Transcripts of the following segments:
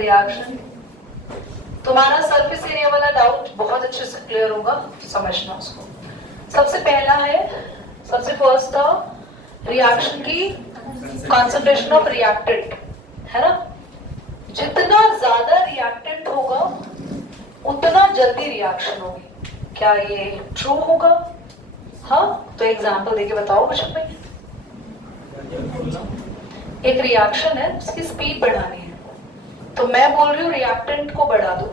Reaction. तुम्हारा surface area वाला doubt बहुत अच्छे से क्लियर होगा, तो समझना उसको। सबसे पहला है, सबसे फर्स्ट था रिएक्शन की कंसंट्रेशन ऑफ रिएक्टेंट, है ना। जितना ज्यादा रिएक्टेंट होगा उतना जल्दी रिएक्शन होगी। क्या ये ट्रू होगा? हाँ, तो एग्जांपल देके बताओ बच्चों भाई। एक रिएक्शन है, उसकी स्पीड बढ़ानी है, तो मैं बोल रही हूँ रिएक्टेंट को बढ़ा दो।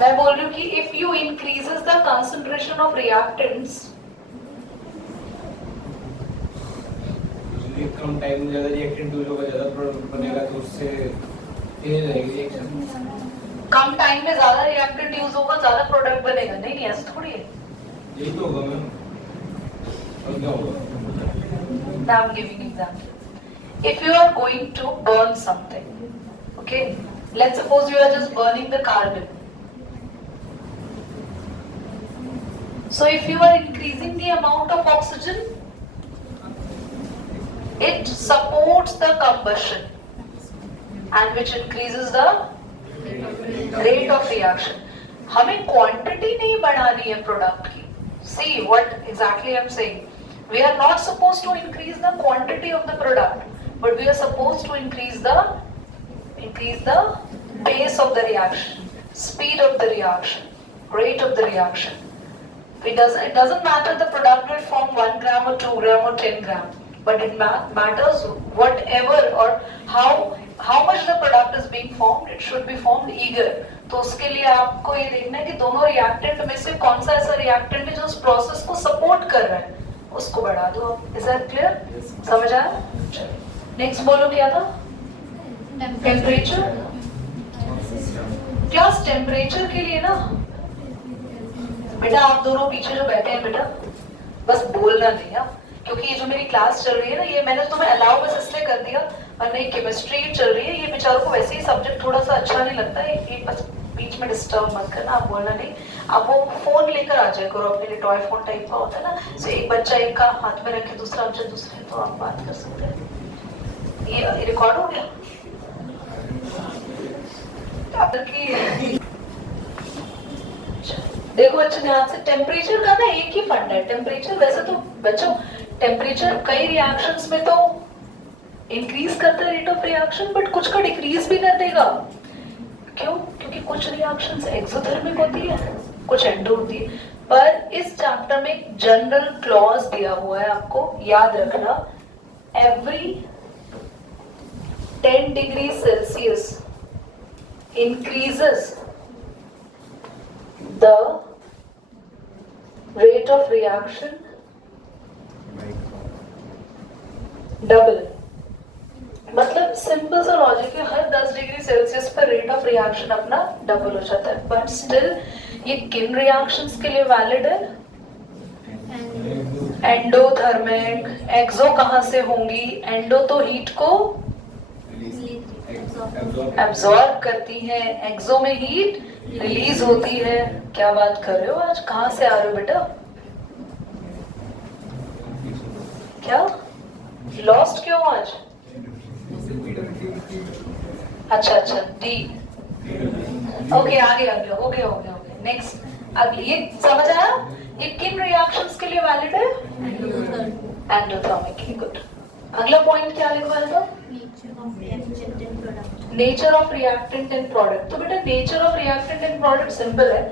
मैं बोल रही हूँ कि if you increases the concentration of reactants, come time में ज्यादा रिएक्टेंट यूज होगा, ज्यादा प्रोडक्ट बनेगा, तो उससे तेज रहेगी रिएक्शन। कम टाइम में ज्यादा रिएक्टेंट यूज होगा, ज्यादा प्रोडक्ट बनेगा। नहीं नहीं, ऐसा थोड़ी है। यही तो होगा मैम। और क्या होगा? Now I'm giving example. If you are going to burn something, okay, let's suppose you are just burning the carbon. So if you are increasing the amount of oxygen, it supports the combustion, and which increases the rate of reaction. हमें quantity नहीं बढ़ानी है product की. See what exactly I'm saying. We are not supposed to increase the quantity of the product, but we are supposed to increase the pace of the reaction, speed of the reaction, rate of the reaction. It doesn't matter the product will form 1 gram or 2 gram or 10 gram, but it matters whatever or how much the product is being formed. It should be formed eager. तो उसके लिए आपको ये देखना है कि दोनों reactant में से कौन सा ऐसा रिएक्टेंट है जो उस प्रोसेस को सपोर्ट कर रहा है, उसको बढ़ा दो। Is that clear? समझ आया? नेक्स्ट बोलो क्या था? टेम्परेचर। क्लास टेम्परेचर के लिए ना बेटा, आप दोनों पीछे जो बैठे हैं बेटा, बस बोलना नहीं है, क्योंकि ये जो मेरी क्लास चल रही है ना, ये मैंने तुम्हें अलाउ बस इसलिए कर दिया, और नहीं केमिस्ट्री चल रही है, ये बेचारों को वैसे ही सब्जेक्ट थोड़ा सा अच्छा नहीं लगता है, ये बस बीच में डिस्टर्ब मत करना, आप बोलना नहीं। आप वो फोन लेकर आ जाए करो, अपने लिए टॉय फोन टाइप का होता है ना, तो एक बच्चा एक का हाथ में रखे, दूसरा बच्चा दूसरे, तो आप बात कर सकते हैं। ये रिकॉर्ड हो गया? देखो अच्छे ध्यान से, टेम्परेचर का ना एक ही फंडा है। टेम्परेचर वैसे तो बच्चों, टेम्परेचर कई रिएक्शंस में तो इंक्रीज करता है रेट ऑफ रिएक्शन, बट कुछ का डिक्रीज भी कर देगा। क्यों? क्योंकि कुछ रिएक्शंस एक्सोथर्मिक होती है, कुछ एंडो होती है। पर इस चैप्टर में एक जनरल क्लॉज दिया हुआ है, आपको याद रखना, every 10 degree Celsius increases the rate of reaction double। मतलब सिंपल सा लॉजिक है, हर 10 डिग्री सेल्सियस पर रेट ऑफ रिएक्शन अपना डबल हो जाता है। बट स्टिल ये किन रिएक्शंस के लिए वैलिड है? एंडोथर्मिक। एक्सो कहां से होंगी? एंडो तो हीट को एब्जॉर्ब करती है, एक्सो में हीट रिलीज होती है। क्या बात कर रहे हो आज? कहां से आ रहे हो बेटा? क्या लॉस्ट क्यों आज? अच्छा डी। ओके, आगे हो गया। नेक्स्ट अगली, ये समझ आया? ये किन रिएक्शंस के लिए वैलिड है? एंडोथर्मिक के लिए। गुड। अगला पॉइंट क्या लिखवाया था? Nature of reactant and product. तो बेटा nature of reactant and product simple है,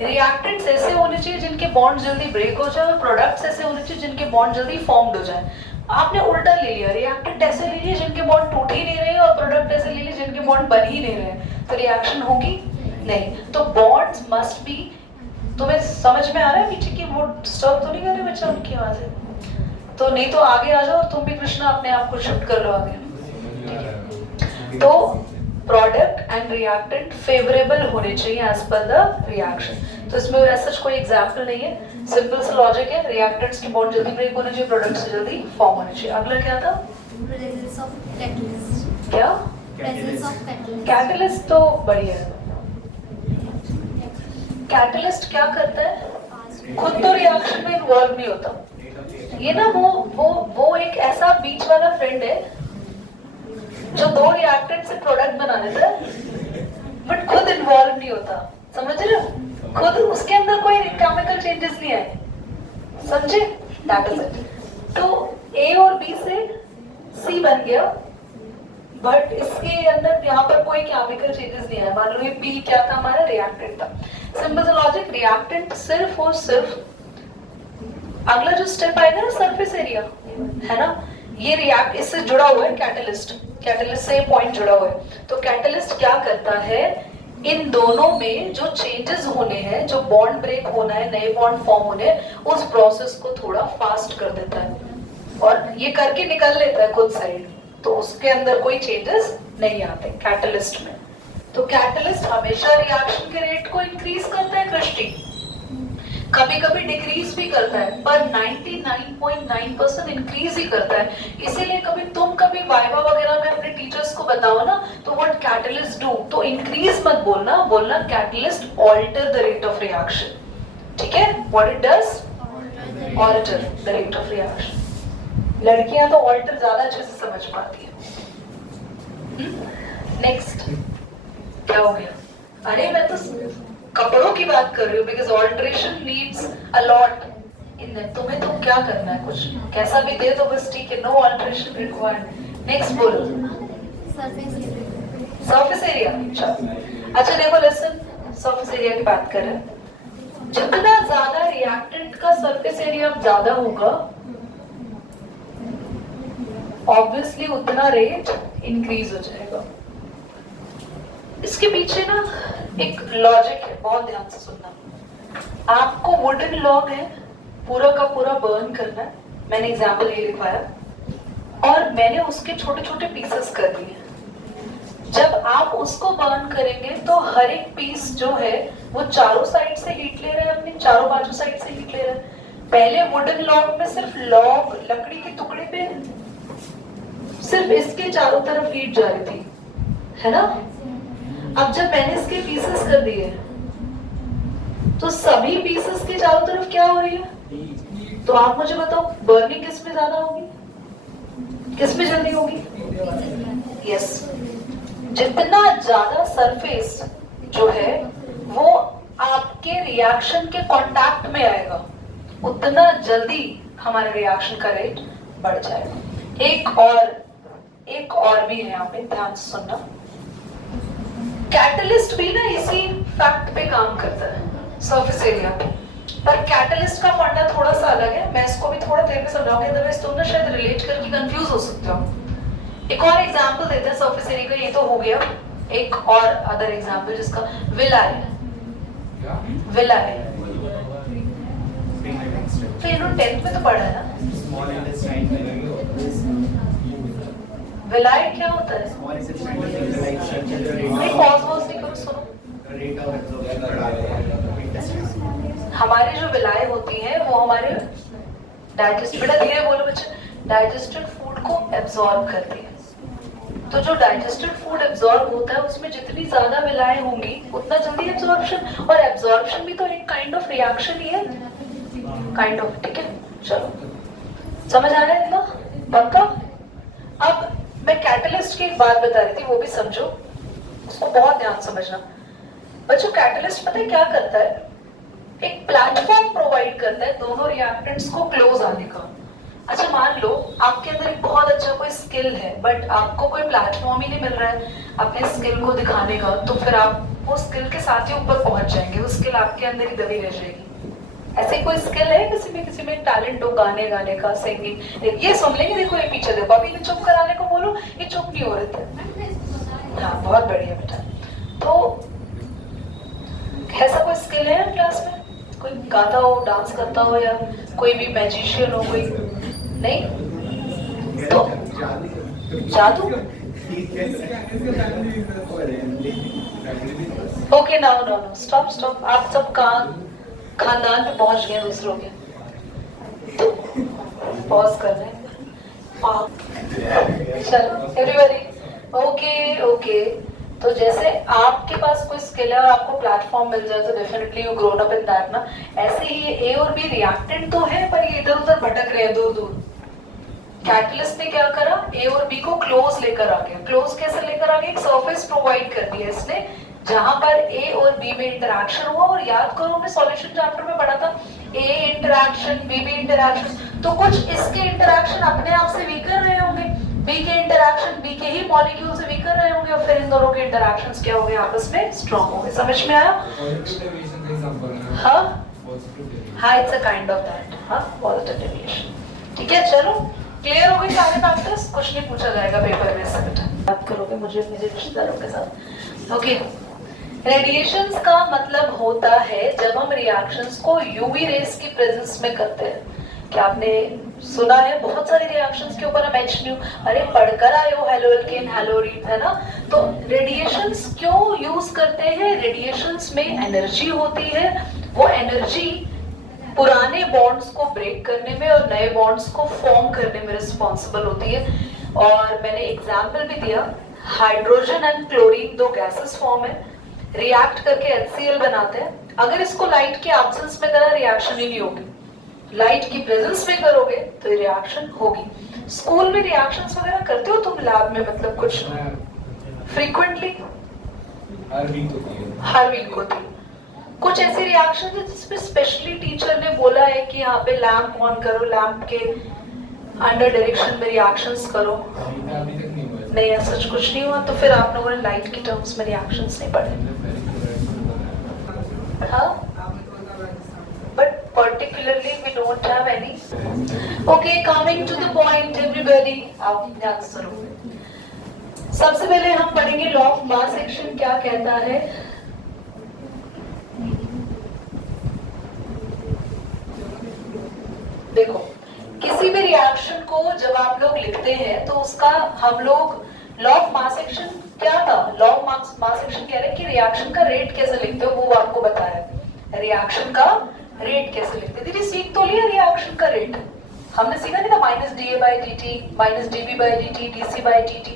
रिएक्टेंट्स ऐसे होने चाहिए जिनके बॉन्ड जल्दी ब्रेक हो जाए, और प्रोडक्ट्स ऐसे होने चाहिए जिनके बॉन्ड जल्दी फॉर्म्ड हो जाए। आपने उल्टा ले लिया, रिएक्टेंट ऐसे ले लिए जिनके बॉन्ड टूट ही नहीं रहे, और प्रोडक्ट ऐसे ले लिए जिनके बॉन्ड बन ही नहीं रहे, तो रिएक्शन होगी नहीं। तो बॉन्ड्स मस्ट बी, तुम्हें समझ में आ रहा है नीचे की वो डिस्टर्ब तो नहीं कर रहे बच्चा उनकी आवाजें? तो नहीं तो आगे आ जाओ, और तुम भी कृष्णा अपने आप को शिफ्ट कर लो आगे। तो प्रोडक्ट एंड रिएक्टेंट फेवरेबल होने चाहिए एज पर द रिएक्शन। तो इसमें ऐसा कोई एग्जांपल नहीं है, सिंपल सा लॉजिक है, रिएक्टेंट्स की बॉन्ड जल्दी ब्रेक होने चाहिए, प्रोडक्ट्स से जल्दी फॉर्म होने चाहिए। अगला क्या था? Presence of catalyst. क्या? Presence of catalyst. कैटलिस्ट तो बढ़िया है। कैटलिस्ट क्या करता है? खुद तो रिएक्शन में इन्वॉल्व नहीं होता। ये ना वो एक ऐसा बीच वाला फ्रेंड है जो दो रिएक्टेंट से प्रोडक्ट बना देता है बट खुद इन्वॉल्व नहीं होता, समझ रहे हो? खुद उसके अंदर कोई केमिकल चेंजेस नहीं आए, समझे? That is it. तो ए और बी से सी बन गया बट इसके अंदर यहाँ पर कोई केमिकल चेंजेस नहीं आया। मान लो ये बी क्या था, हमारा रिएक्टेंट था। सिंपल सा लॉजिक, रिएक्टेंट सिर्फ और सिर्फ अगला जो स्टेप आएगा ना सरफेस एरिया, है ना, ये रिएक्ट इससे जुड़ा हुआ है कैटलिस्ट, कैटलिस्ट से पॉइंट जुड़ा हुआ है। तो कैटलिस्ट क्या करता है, इन दोनों में जो चेंजेस होने हैं, जो बॉन्ड ब्रेक होना है, नए बॉन्ड फॉर्म होने हैं, उस प्रोसेस को थोड़ा फास्ट कर देता है और ये करके निकल लेता है खुद साइड। तो उसके अंदर कोई चेंजेस नहीं आते कैटलिस्ट में। तो कैटलिस्ट हमेशा रिएक्शन के रेट को इंक्रीज करता है कृष्टि, कभी कभी डिक्रीज भी करता है, पर 99.9% इंक्रीज ही करता है। इसीलिए कभी वाइवा वगैरह में अपने टीचर्स को बताओ ना, तो व्हाट कैटलिस्ट डू, तो इंक्रीज मत बोलना, बोलना catalyst alter the rate of reaction, ठीक है? What it does, alter the rate of reaction. लड़कियां तो ऑल्टर ज्यादा अच्छे से समझ पाती है। नेक्स्ट क्या हो गया? अरे मैं तो कपड़ों की बात कर रही हूँ, because alteration needs a lot in that. तुम्हें तो क्या करना है, कुछ कैसा भी दे दो बस, ठीक है, नो ऑल्टरेशन रिक्वायर्ड। नेक्स्ट बोलो, सरफेस एरिया। अच्छा देखो, लेसन सरफेस एरिया की बात कर रहे हैं। जितना ज्यादा रिएक्टेंट का सरफेस एरिया ज्यादा होगा, ऑब्वियसली उतना रेट इंक्रीज हो जाएगा। इसके पीछे ना एक लॉजिक है, बहुत ध्यान से सुनना। आपको वुडन लॉग है, पूरा का पूरा बर्न करना है, मैंने एग्जाम्पल ये लिखवाया, और मैंने उसके छोटे छोटे पीसेस कर दिए। जब आप उसको बर्न करेंगे तो हर एक पीस जो है वो चारों साइड से हीट ले रहा है, अपने चारों बाजू साइड से हीट ले रहा है। पहले वुडन लॉग में सिर्फ लॉग, लकड़ी के टुकड़े पे सिर्फ इसके चारों तरफ हीट जा रही थी, है ना? अब जब मैंने इसके पीसेस कर दिए तो सभी पीसेस के चारों तरफ क्या हो रही है? तो आप मुझे बताओ, बर्निंग किस में ज्यादा होगी, किस में जल्दी होगी? यस, जितना ज्यादा सरफेस जो है वो आपके रिएक्शन के कांटेक्ट में आएगा, उतना जल्दी हमारे रिएक्शन का रेट बढ़ जाएगा। एक और भी है, यहाँ पे ध्यान से सुनना। कैटलिस्ट भी ना इसी फैक्ट पे काम करता है, सरफेस एरिया पे, पर कैटलिस्ट का फंडा थोड़ा सा अलग है। मैं इसको भी थोड़ा देर में समझाऊंगी, अदरवाइज तुम ना शायद रिलेट करके कंफ्यूज हो सकते हो। एक और एग्जांपल देते हैं सरफेस एरिया का, ये तो हो गया। एक और अदर एग्जांपल जिसका विला है, विला है, तो इन्होंने 10th में तो पढ़ा है ना। विलाय क्या होता है? नहीं, पॉज नहीं करो, सुनो। हमारी जो विलाय होती है वो हमारे डाइजेस्ट, बेटा धीरे बोलो बच्चे, डाइजेस्टेड फूड को एब्जॉर्ब करती है। तो जो डाइजेस्टेड फूड एब्जॉर्ब होता है उसमें जितनी ज्यादा विलाय होंगी उतना जल्दी एब्जॉर्प्शन, और एब्जॉर्प्शन भी तो एक काइंड ऑफ रिएक्शन ही है, काइंड ऑफ, ठीक है? चलो समझ आ रहा है ना, पक्का? अब मैं कैटलिस्ट की एक बात बता रही थी, वो भी समझो, उसको बहुत ध्यान समझना बच्चों। कैटलिस्ट पता है क्या करता है? एक प्लेटफॉर्म प्रोवाइड करता है दोनों रिएक्टेंट्स को क्लोज आने का। अच्छा मान लो आपके अंदर एक बहुत अच्छा कोई स्किल है बट आपको कोई प्लेटफॉर्म ही नहीं मिल रहा है अपने स्किल को दिखाने का, तो फिर आप वो स्किल के साथ ही ऊपर पहुंच जाएंगे, वो स्किल आपके अंदर ही दबी रह जाएगी। ऐसे कोई स्किल है किसी में टैलेंट हो, गाने का, सिंगिंग, ये सुन लेंगे, देखो ये पीछे देखो, अभी इन्हें चुप कराने को बोलो, ये चुप नहीं हो रहे थे। हाँ बहुत बढ़िया बेटा। तो ऐसा कोई स्किल है क्लास में? कोई गाता हो, डांस करता हो, या कोई भी मैजिशियन हो? कोई नहीं? तो जादू? ओके, नो, स्टॉप, आप सब खानदान पे पहुंच गए दूसरों के, तो पॉज कर रहे हैं। चलो एवरीबॉडी, ओके, तो जैसे आपके पास कोई स्किल है और आपको प्लेटफॉर्म मिल जाए तो definitely you grown up in that ना। ऐसे ही ये ए और बी रिएक्टेंट तो है पर ये इधर उधर भटक रहे हैं दूर दूर। कैटलिस्ट ने क्या करा, ए और बी को क्लोज लेकर आ गया। क्लोज कैसे लेकर आ गया, एक सरफेस प्रोवाइड कर दिया इसने जहां पर ए और बी में इंटरेक्शन हुआ। और याद करो हमने सॉल्यूशन चैप्टर में पढ़ा था ए इंटरेक्शन बी बी इंटरेक्शन, तो कुछ इसके इंटरेक्शन अपने आप से वीकर रहे होंगे, बी के इंटरेक्शन बी के ही मॉलिक्यूल से वीकर रहे होंगे और फिर इन दोनों के इंटरेक्शंस क्या हो गए, आपस में स्ट्रांग हो गए। समझ में आया? पॉजिटिव डेविएशन का एग्जांपल है। हाँ पॉजिटिव डेविएशन, हाँ, it's a kind of that. हाँ, पॉजिटिव डेविएशन। ठीक है, चलो क्लियर हो गई सारे फैक्टर्स। कुछ नहीं पूछा जाएगा पेपर में इससे बेटा, बात करोगे मुझे मेरे रिश्तेदारों के साथ। ओके, रेडिएशंस का मतलब होता है जब हम रिएक्शंस को यूवी रेस की प्रेजेंस में करते हैं। क्या आपने सुना है बहुत सारे रिएक्शंस के ऊपर हम HNU, अरे पढ़कर आए हो, हेलो एल्केन हेलोरीन, है ना। तो रेडिएशंस क्यों यूज करते हैं, रेडिएशंस में एनर्जी होती है, वो एनर्जी पुराने बॉन्ड्स को ब्रेक करने में और नए बॉन्ड्स को फॉर्म करने में रिस्पॉन्सिबल होती है। और मैंने एग्जाम्पल भी दिया, हाइड्रोजन एंड क्लोरीन दो गैसेस फॉर्म है, रिएक्ट करके HCl बनाते हैं। अगर इसको लाइट के एब्सेंस में करा रिएक्शन ही नहीं होगी, लाइट की प्रेजेंस में करोगे तो रिएक्शन होगी। स्कूल में रिएक्शंस वगैरह करते हो तुम लैब में, मतलब कुछ फ्रीक्वेंटली? हर वीक होती है। हर वीक होती है। कुछ ऐसी रिएक्शन है जिसमें स्पेशली टीचर ने बोला है कि यहाँ पे लैंप ऑन करो, लैंप के अंडर डायरेक्शन में रिएक्शंस करो? अभी तक नहीं हुआ। नहीं, ऐसा कुछ नहीं हुआ। तो फिर आप लोगों ने लाइट के टर्म्स में रिएक्शंस नहीं पढ़े? हाँ, but particularly we don't have any. Okay, coming to the point everybody, आप ध्यान से सुनो। सबसे पहले हम पढ़ेंगे लॉ ऑफ मास एक्शन क्या कहता है। देखो, किसी भी रिएक्शन को जब आप लोग लिखते हैं तो उसका हम लोग लॉ ऑफ मास एक्शन क्या था, लॉ ऑफ मास एक्शन कह रहे हैं कि रिएक्शन का रेट कैसे लिखते हो वो आपको बताया। रिएक्शन का रेट कैसे लिखते, दीदी सीख तो लिया रिएक्शन का रेट, हमने सीखा नहीं था -dA/dt, -dB/dt, dC/dt,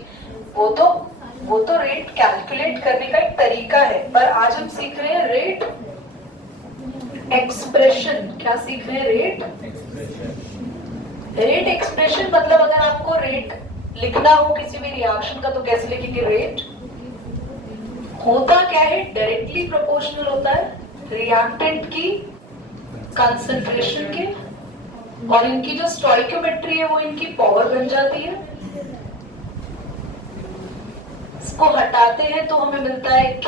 वो तो रेट कैलकुलेट करने का एक तरीका है। पर आज हम सीख रहे हैं रेट एक्सप्रेशन। क्या सीख रहे हैं? Rate expression. मतलब अगर आपको रेट लिखना हो किसी भी रिएक्शन का तो कैसे लिखेंगे? रेट होता क्या है, डायरेक्टली प्रोपोर्शनल होता है रिएक्टेंट की कंसंट्रेशन के, और इनकी जो स्टोइकियोमेट्री है वो इनकी पावर बन जाती है। इसको हटाते हैं तो हमें मिलता है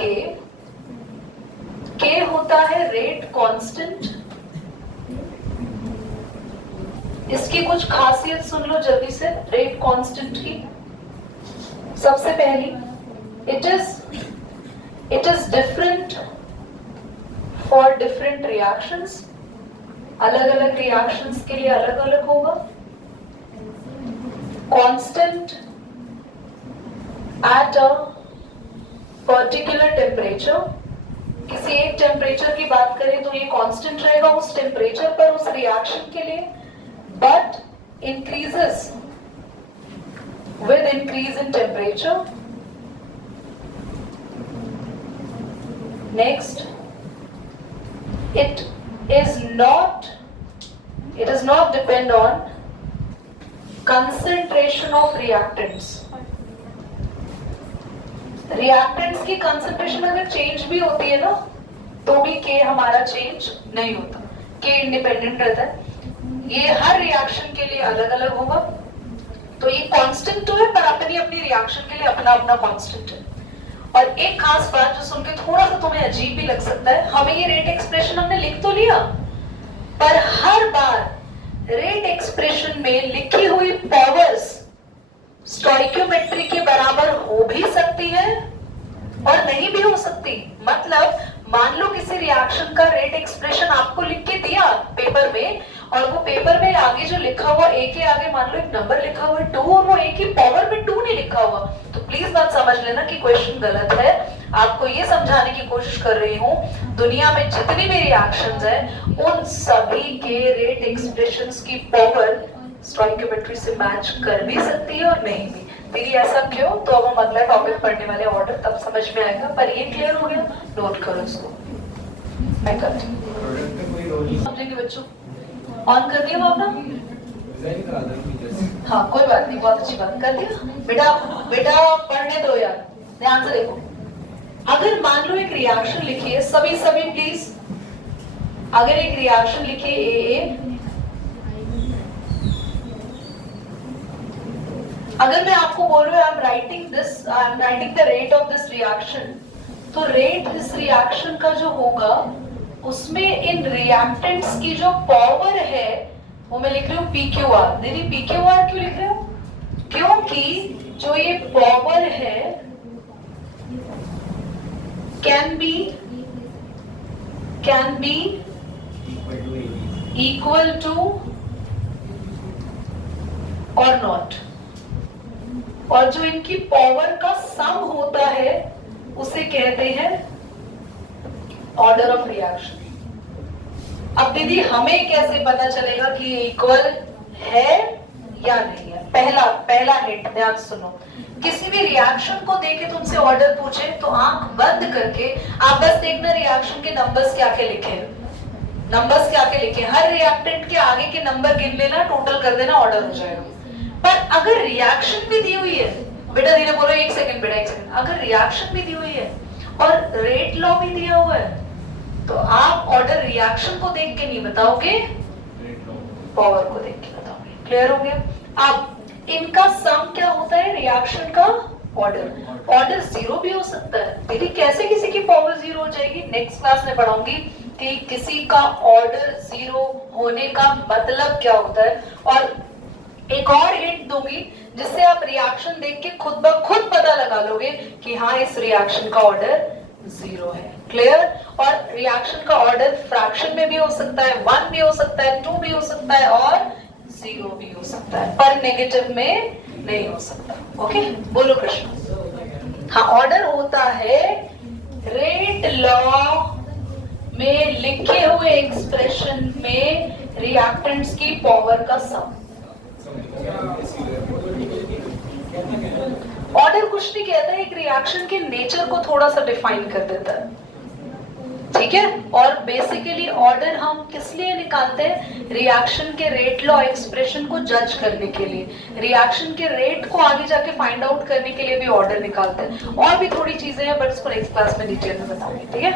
K होता है रेट कांस्टेंट। इसकी कुछ खासियत सुन लो जल्दी से रेट कांस्टेंट की। सबसे पहली, it is different for different reactions. अलग अलग रिएक्शंस के लिए अलग अलग होगा। Constant at a particular temperature. किसी एक टेम्परेचर की बात करें तो ये कांस्टेंट रहेगा उस टेम्परेचर पर उस रिएक्शन के लिए, but increases with increase in temperature. Next, it does not depend on concentration of reactants. Reactants की कंसंट्रेशन अगर चेंज भी होती है ना तो भी K हमारा चेंज नहीं होता, K इंडिपेंडेंट रहता है। ये हर रिएक्शन के लिए अलग अलग होगा। तो ये कांस्टेंट तो है पर अपनी अपनी रिएक्शन के लिए अपना अपना कांस्टेंट है। और एक खास बात जो सुन के थोड़ा सा तुम्हें अजीब भी लग सकता है, हमें ये रेट एक्सप्रेशन हमने लिख तो लिया पर हर बार रेट एक्सप्रेशन में लिखी हुई पावर्स स्टोइकियोमेट्री के बराबर हो भी सकती है और नहीं भी हो सकती। मतलब मान लो किसी रिएक्शन का रेट एक्सप्रेशन आपको लिख के दिया पेपर में, और वो पेपर में आगे जो लिखा हुआ A के आगे मान लो एक नंबर लिखा हुआ है 2 और वो A की पावर में 2 नहीं लिखा हुआ, तो प्लीज बात समझ लेना कि क्वेश्चन गलत है। आपको ये समझाने की कोशिश कर रही हूँ, दुनिया में जितनी भी रिएक्शंस हैं उन सभी के रेट एक्सप्रेशंस की पावर स्टोइकियोमेट्री से मैच कर भी सकती है और नहीं भी। दीदी ऐसा क्यों? तो अब हम अगला टॉपिक पढ़ने वाले ऑर्डर तब समझ में आएगा, पर ये क्लियर हो गया, नोट करो इसको, मैं करती हूँ। प्रोडक्ट में कोई रोल नहीं समझेंगे बच्चों? ऑन कर दिया आपने? डिजाइन का आधार फीचर्स हाँ कोई बात नहीं, बहुत अच्छी बात कर दिया। बेटा बेटा पढ़ने दो यार, ध्यान से देखो। अगर मान लो एक रिएक्शन लिखिए, सभी सभी प्लीज, अगर एक रिएक्शन लिखिए ए, अगर मैं आपको बोल रहा हूँ I am writing the rate of this reaction, तो रेट दिस रिएक्शन का जो होगा उसमें इन रिएक्टेंट्स की जो पावर है वो मैं लिख रही हूँ PQR। दीदी PQR क्यों लिख रहे हो? क्योंकि जो ये पावर है can be equal to equal to और नॉट, और जो इनकी पावर का सम होता है उसे कहते हैं ऑर्डर ऑफ रिएक्शन। अब दीदी हमें कैसे पता चलेगा कि ये इक्वल है या नहीं है? पहला हिंट ध्यान सुनो, किसी भी रिएक्शन को देके तुमसे ऑर्डर पूछे तो आंख बंद करके आप बस देखना रिएक्शन के नंबर्स क्या क्या लिखे हैं, नंबर्स क्या क्या लिखे, हर रिएक्टेंट के आगे के नंबर गिन लेना, टोटल कर देना, ऑर्डर हो जाएगा। पर अगर रिएक्शन भी दी हुई है, बेटा धीरे बोलो, एक सेकंड बेटा, एक सेकंड, अगर रिएक्शन भी दी हुई है और रेट लॉ भी दिया हुआ है तो आप ऑर्डर रिएक्शन को देख के नहीं बताओगे, पावर को देख के बताओगे। क्लियर हो गया? अब इनका सम क्या होता है रिएक्शन का? ऑर्डर जीरो भी हो सकता है। दीदी कैसे किसी की पावर जीरो हो जाएगी? नेक्स्ट क्लास में पढ़ाऊंगी कि किसी का ऑर्डर जीरो होने का मतलब क्या होता है, और एक और हिंट दूंगी जिससे आप रिएक्शन देख के खुद ब खुद पता लगा लोगे कि हाँ इस रिएक्शन का ऑर्डर जीरो है। क्लियर? और रिएक्शन का ऑर्डर फ्रैक्शन में भी हो सकता है, 1 भी हो सकता है, 2 भी हो सकता है और 0 भी हो सकता है, पर नेगेटिव में नहीं हो सकता। ओके, बोलो कृष्ण। हाँ, ऑर्डर होता है रेट लॉ में लिखे हुए एक्सप्रेशन में रिएक्टेंट्स की पावर का सम। ऑर्डर कुछ नहीं कहता है, एक रिएक्शन के नेचर को थोड़ा सा डिफाइन कर देता है, ठीक है? और बेसिकली ऑर्डर हम किस लिए निकालते हैं? रिएक्शन के रेट लॉ एक्सप्रेशन को जज करने के लिए, रिएक्शन के रेट को आगे जाके फाइंड आउट करने के लिए भी ऑर्डर निकालते हैं। और भी थोड़ी चीजें हैं बट इसको नेक्स्ट क्लास में डिटेल में बताऊंगी, ठीक है?